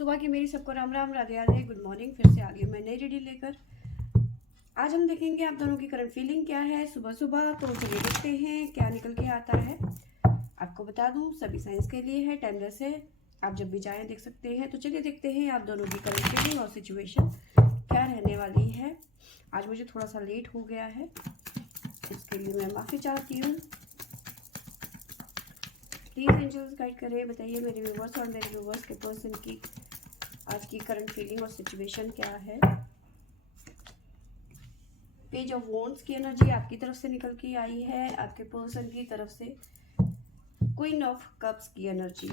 सुबह की मेरी सबको राम राम राधे राधे, गुड मॉर्निंग। फिर से आ गई मैं नई रीडिंग लेकर। आज हम देखेंगे आप दोनों की करंट फीलिंग क्या है सुबह सुबह। तो चलिए देखते हैं क्या निकल के आता है। आपको बता दूं सभी साइंस के लिए है, टाइमलेस है, आप जब भी चाहें देख सकते हैं। तो चलिए देखते हैं आप दोनों की करंट फीलिंग और सिचुएशन क्या रहने वाली है। आज मुझे थोड़ा सा लेट हो गया है, इसके लिए मैं माफ़ी चाहती हूँ। प्लीज़ एंजल्स गाइड करें, बताइए मेरे व्यूवर्स और मेरे व्यूवर्स के पर्सन की आज की करंट फीलिंग और सिचुएशन क्या है। पेज ऑफ वॉन्ड्स की एनर्जी आपकी तरफ से निकल के आई है, आपके पर्सन की तरफ से क्वीन ऑफ कप्स की एनर्जी।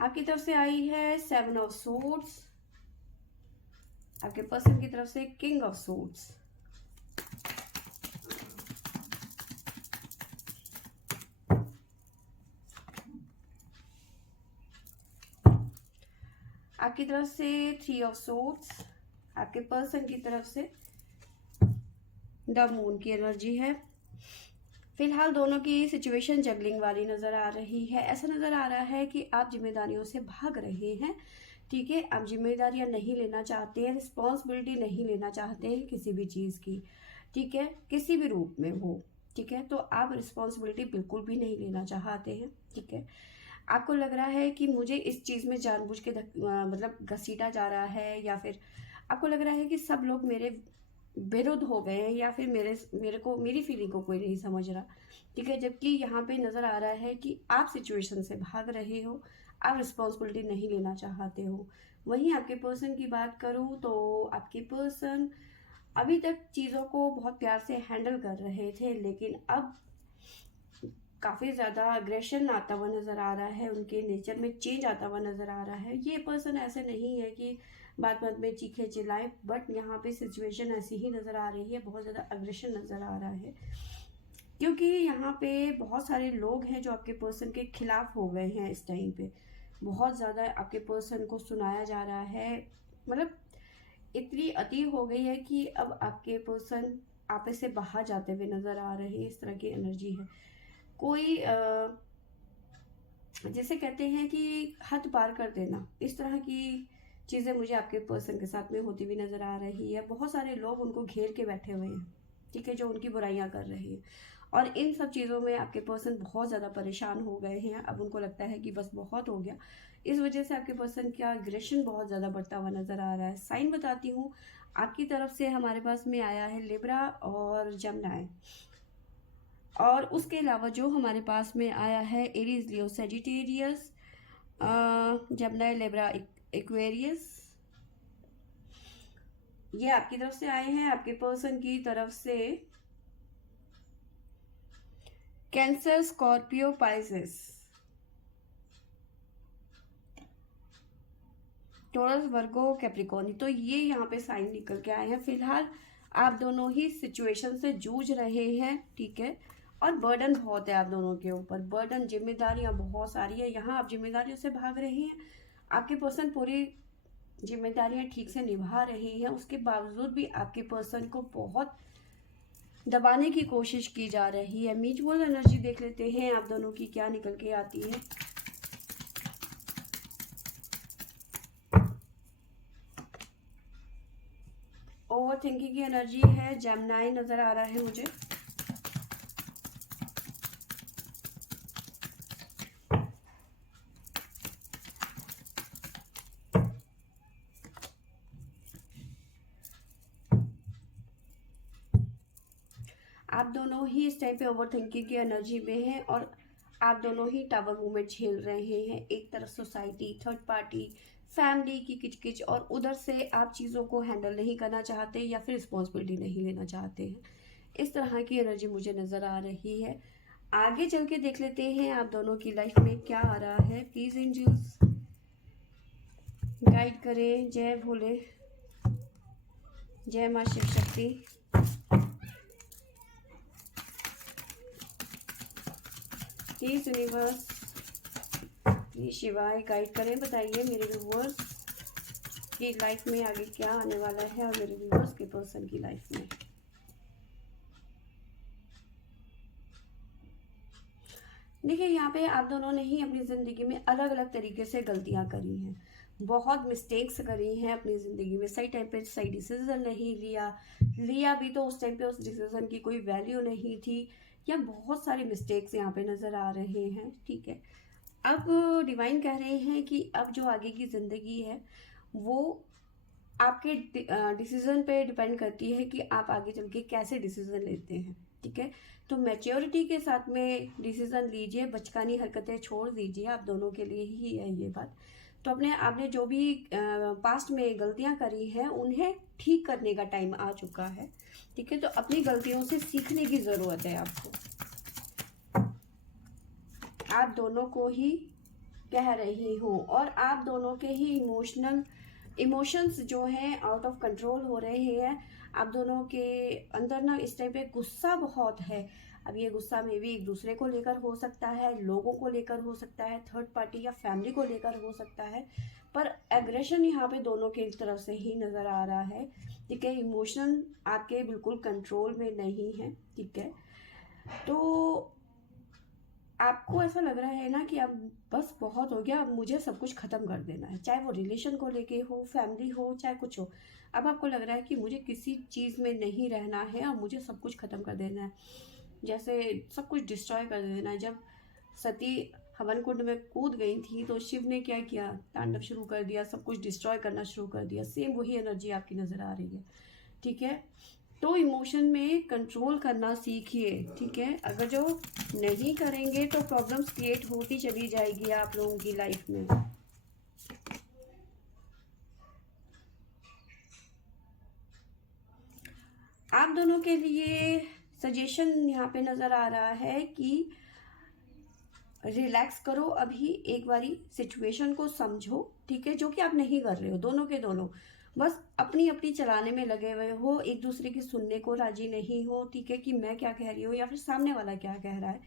आपकी तरफ से आई है सेवन ऑफ सोर्ड्स, आपके पर्सन की तरफ से किंग ऑफ सोर्ड्स। आपकी तरफ से थ्री ऑफ सोर्ड्स, आपके पर्सन की तरफ से द मून की एनर्जी है। फिलहाल दोनों की सिचुएशन जगलिंग वाली नजर आ रही है। ऐसा नजर आ रहा है कि आप जिम्मेदारियों से भाग रहे हैं, ठीक है। आप जिम्मेदारियां नहीं लेना चाहते हैं, रिस्पॉन्सिबिलिटी नहीं लेना चाहते हैं किसी भी चीज़ की, ठीक है, किसी भी रूप में हो, ठीक है। तो आप रिस्पॉन्सिबिलिटी बिल्कुल भी नहीं लेना चाहते हैं, ठीक है। आपको लग रहा है कि मुझे इस चीज़ में जानबूझ के मतलब घसीटा जा रहा है, या फिर आपको लग रहा है कि सब लोग मेरे विरुद्ध हो गए हैं, या फिर मेरी फीलिंग को कोई नहीं समझ रहा, ठीक है। जबकि यहाँ पे नज़र आ रहा है कि आप सिचुएशन से भाग रहे हो, आप रिस्पॉन्सिबिलिटी नहीं लेना चाहते हो। वहीं आपके पर्सन की बात करूँ तो आपके पर्सन अभी तक चीज़ों को बहुत प्यार से हैंडल कर रहे थे, लेकिन अब काफ़ी ज़्यादा अग्रेशन आता हुआ नज़र आ रहा है, उनके नेचर में चेंज आता हुआ नज़र आ रहा है। ये पर्सन ऐसे नहीं है कि बात बात में चीखे चिल्लाए, बट यहाँ पे सिचुएशन ऐसी ही नज़र आ रही है, बहुत ज़्यादा अग्रेशन नज़र आ रहा है। क्योंकि यहाँ पे बहुत सारे लोग हैं जो आपके पर्सन के खिलाफ हो गए हैं। इस टाइम पे बहुत ज़्यादा आपके पर्सन को सुनाया जा रहा है, मतलब इतनी अति हो गई है कि अब आपके पर्सन आपे से बाहर जाते हुए नज़र आ रहे हैं। इस तरह की एनर्जी है। कोई जैसे कहते हैं कि हद पार कर देना, इस तरह की चीज़ें मुझे आपके पर्सन के साथ में होती हुई नज़र आ रही है। बहुत सारे लोग उनको घेर के बैठे हुए हैं, ठीक है, जो उनकी बुराइयां कर रहे हैं, और इन सब चीज़ों में आपके पर्सन बहुत ज़्यादा परेशान हो गए हैं। अब उनको लगता है कि बस बहुत हो गया। इस वजह से आपके पर्सन का एग्रेशन बहुत ज़्यादा बढ़ता हुआ नज़र आ रहा है। साइन बताती हूँ, आपकी तरफ से हमारे पास में आया है लिब्रा और जमनाय, और उसके अलावा जो हमारे पास में आया है एरीज, लियो, सेजिटेरियस, जमनाय, लिब्रा, एक्वेरियस। ये आपकी तरफ से आए हैं। आपके पर्सन की तरफ से कैंसर, स्कॉर्पियो, पाइसेस, टॉरस, वर्गो, कैप्रिकॉर्न। तो ये यहाँ पे साइन निकल के आए हैं। फिलहाल आप दोनों ही सिचुएशन से जूझ रहे हैं, ठीक है, और बर्डन बहुत है आप दोनों के ऊपर। बर्डन, जिम्मेदारियां बहुत सारी है। यहाँ आप जिम्मेदारियों से भाग रहे हैं, आपके पर्सन पूरी जिम्मेदारियां ठीक से निभा रहे हैं, उसके बावजूद भी आपके पर्सन को बहुत दबाने की कोशिश की जा रही है। म्यूचुअल एनर्जी देख लेते हैं आप दोनों की क्या निकल के आती है। ओवर थिंकिंग की एनर्जी है, जेमिनी नजर आ रहा है मुझे। आप दोनों ही इस टाइम पे ओवर थिंकिंग की एनर्जी में हैं, और आप दोनों ही टावर मूवमेंट झेल रहे हैं। एक तरफ सोसाइटी, थर्ड पार्टी, फैमिली की किचकिच, और उधर से आप चीज़ों को हैंडल नहीं करना चाहते या फिर रिस्पॉन्सिबिलिटी नहीं लेना चाहते हैं। इस तरह की एनर्जी मुझे नज़र आ रही है। आगे चल के देख लेते हैं आप दोनों की लाइफ में क्या आ रहा है। प्लीज़ एंजल्स गाइड करें। जय भोले, जय माँ Shiv Shakti. Please universe, please शिवाय गाइड करें, बताइए मेरे व्यूवर्स की लाइफ में आगे क्या आने वाला है, और मेरे व्यूवर्स के पर्सन की लाइफ में। देखिए यहाँ पे आप दोनों ने ही अपनी ज़िंदगी में अलग अलग तरीके से गलतियाँ करी हैं, बहुत मिस्टेक्स करी हैं अपनी ज़िंदगी में। सही टाइम पे सही डिसीजन नहीं लिया भी तो उस टाइम पे उस डिसीजन की कोई वैल्यू नहीं थी, या बहुत सारे मिस्टेक्स यहाँ पे नज़र आ रहे हैं। ठीक है, अब डिवाइन कह रहे हैं कि अब जो आगे की ज़िंदगी है वो आपके डिसीजन पे डिपेंड करती है कि आप आगे चल के कैसे डिसीजन लेते हैं। ठीक है, तो मैच्योरिटी के साथ में डिसीजन लीजिए, बचकानी हरकतें छोड़ दीजिए, आप दोनों के लिए ही है ये बात। तो आपने जो भी पास्ट में गलतियां करी हैं उन्हें ठीक करने का टाइम आ चुका है। ठीक है, तो अपनी गलतियों से सीखने की ज़रूरत है आपको। आप दोनों को ही कह रही हूँ, और आप दोनों के ही इमोशंस जो हैं आउट ऑफ कंट्रोल हो रहे हैं। आप दोनों के अंदर ना इस टाइम पे गुस्सा बहुत है। अब ये गुस्सा में भी एक दूसरे को लेकर हो सकता है, लोगों को लेकर हो सकता है, थर्ड पार्टी या फैमिली को लेकर हो सकता है, पर एग्रेशन यहाँ पे दोनों की तरफ से ही नज़र आ रहा है। ठीक है, इमोशन आपके बिल्कुल कंट्रोल में नहीं है। ठीक है, तो आपको ऐसा लग रहा है ना कि अब बस बहुत हो गया, अब मुझे सब कुछ ख़त्म कर देना है, चाहे वो रिलेशन को लेके हो, फैमिली हो, चाहे कुछ हो। अब आपको लग रहा है कि मुझे किसी चीज़ में नहीं रहना है और मुझे सब कुछ ख़त्म कर देना है, जैसे सब कुछ डिस्ट्रॉय कर देना है। जब सती हवन कुंड में कूद गई थी तो शिव ने क्या किया, तांडव शुरू कर दिया, सब कुछ डिस्ट्रॉय करना शुरू कर दिया। सेम वही एनर्जी आपकी नज़र आ रही है। ठीक है, तो इमोशन में कंट्रोल करना सीखिए। ठीक है, अगर जो नहीं करेंगे तो प्रॉब्लम्स क्रिएट होती चली जाएगी आप लोगों की लाइफ में। आप दोनों के लिए सजेशन यहाँ पे नज़र आ रहा है कि रिलैक्स करो, अभी एक बारी सिचुएशन को समझो। ठीक है, जो कि आप नहीं कर रहे हो, दोनों के दोनों बस अपनी अपनी चलाने में लगे हुए हो, एक दूसरे की सुनने को राजी नहीं हो। ठीक है, कि मैं क्या कह रही हूँ या फिर सामने वाला क्या कह रहा है,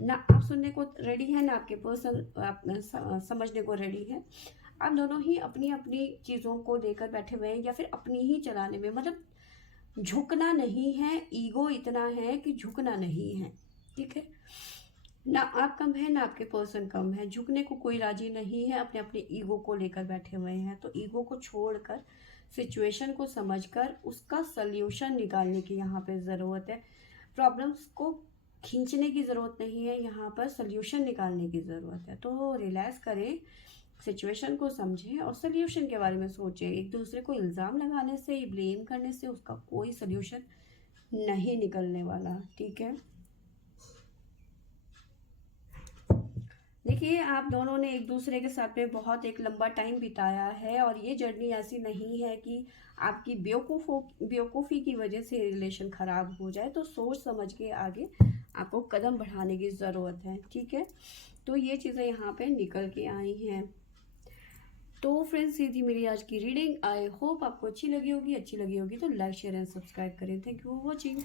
ना आप सुनने को रेडी है ना आपके पर्सन समझने को रेडी है। आप दोनों ही अपनी अपनी चीज़ों को लेकर बैठे हुए हैं, या फिर अपनी ही चलाने में, मतलब झुकना नहीं है, ईगो इतना है कि झुकना नहीं है। ठीक है, ना आप कम है ना आपके पर्सन कम है, झुकने को कोई राजी नहीं है, अपने अपने ईगो को लेकर बैठे हुए हैं। तो ईगो को छोड़कर सिचुएशन को समझकर उसका सल्यूशन निकालने की यहाँ पे ज़रूरत है। प्रॉब्लम्स को खींचने की ज़रूरत नहीं है, यहाँ पर सल्यूशन निकालने की ज़रूरत है। तो रिलैक्स करें, सिचुएशन को समझें और सल्यूशन के बारे में सोचें। एक दूसरे को इल्ज़ाम लगाने से, ब्लेम करने से उसका कोई सल्यूशन नहीं निकलने वाला। ठीक है, देखिए आप दोनों ने एक दूसरे के साथ में बहुत एक लंबा टाइम बिताया है, और ये जर्नी ऐसी नहीं है कि आपकी बेवकूफ़ी की वजह से रिलेशन ख़राब हो जाए। तो सोच समझ के आगे आपको कदम बढ़ाने की ज़रूरत है। ठीक है, तो ये चीज़ें यहाँ पे निकल के आई हैं। तो फ्रेंड्स, ये थी मेरी आज की रीडिंग। आई होप आपको अच्छी लगी होगी। अच्छी लगी होगी तो लाइक शेयर एंड सब्सक्राइब करें। Thank you for watching.